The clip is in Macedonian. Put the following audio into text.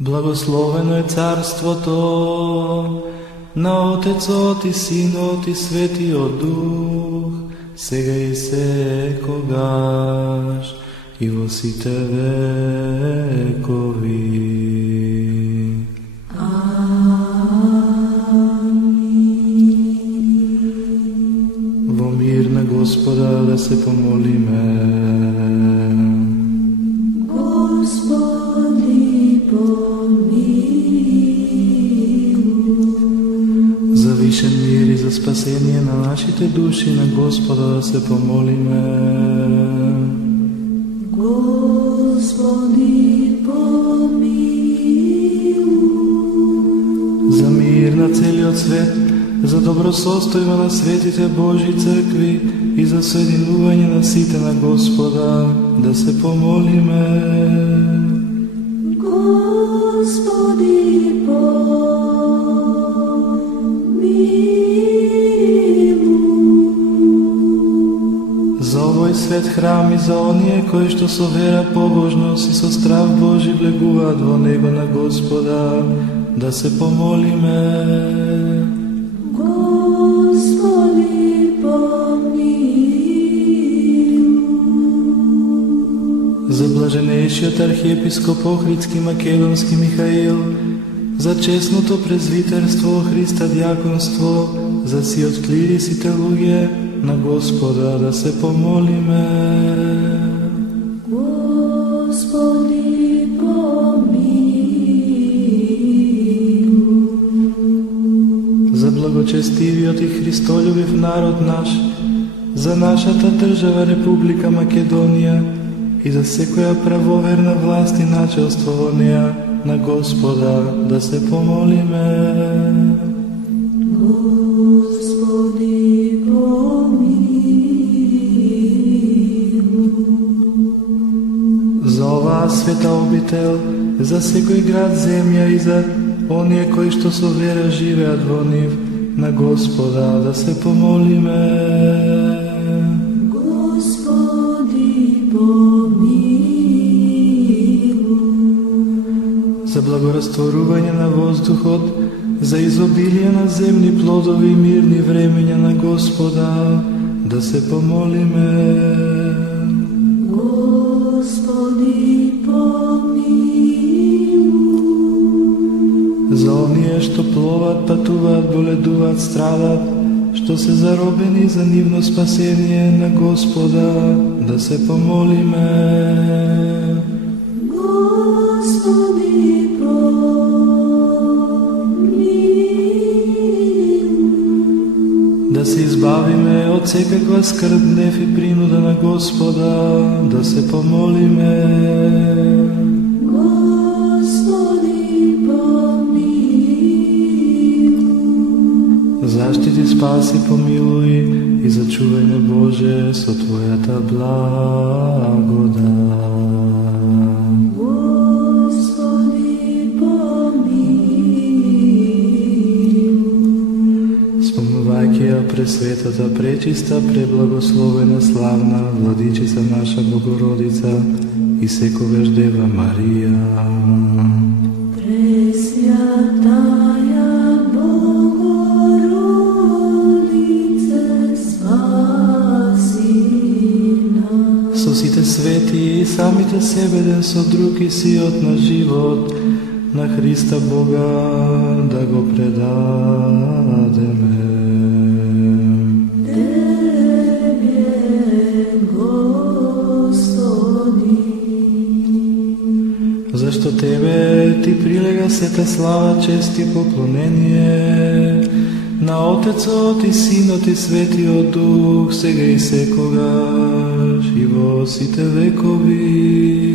Благословено е царството на Отецот и Синот и Светиот Дух, сега и секогаш и во сите векови. Амин. Во мир на Господа да се помолиме. Господи, За вишен мир и за спасение на нашите души на Господа да се помолиме. Господи, За мир на целиот свет, за добросостојба на светите Божи цркви и за соединување на сите на Господа да се помолиме. Господи, За овој свет храм и за оние кои што со вера, побожност и со страв Божи влегуваат во него на Господа да се помолиме. Господи, За блаженејшиот архиепископ Охридски Македонски Михаил, за честното презвитерство Христа дјаконство, за сиот клир и сите луѓе на Господа да се помолиме. Господи, За благочестивиот и христолюбив народ наш, за нашата држава Република Македонија и за секоја правоверна власт и начелство во неа на Господа да се помолиме. Господи, За оваа света обител, за секој град, земја и за оние кои што со вера живеат во нив, на Господа да се помолиме. Господи, За благорастворување на воздухот, за изобилие на земни плодови и мирни времења на Господа да се помолиме. Господи, За оние што пловат, патуваат, боледуваат, страдат, што се заробени за нивно спасение на Господа да се помолиме. Господи, Да се избавиме од секаква скрб, гнев и принуда на Господа да се помолиме. Господи, Заштити, спаси, помилуј и зачувај ме Боже со Твојата благодат. Господи, Спомнувајќи ја пресветата, пречиста, преблагословена, славна Владичица наша Богородица и секогаш Дева Марија. Пресвятаја Богородице, спаси нас. Со сите свети и самите себе ден со друг и сиот на живот на Христа Бога да го предадеме. Зашто Тебе Ти прилега сета слава, чест и поклонение на Отецот и Синот и Светиот Дух, сега и секогаш и во сите векови.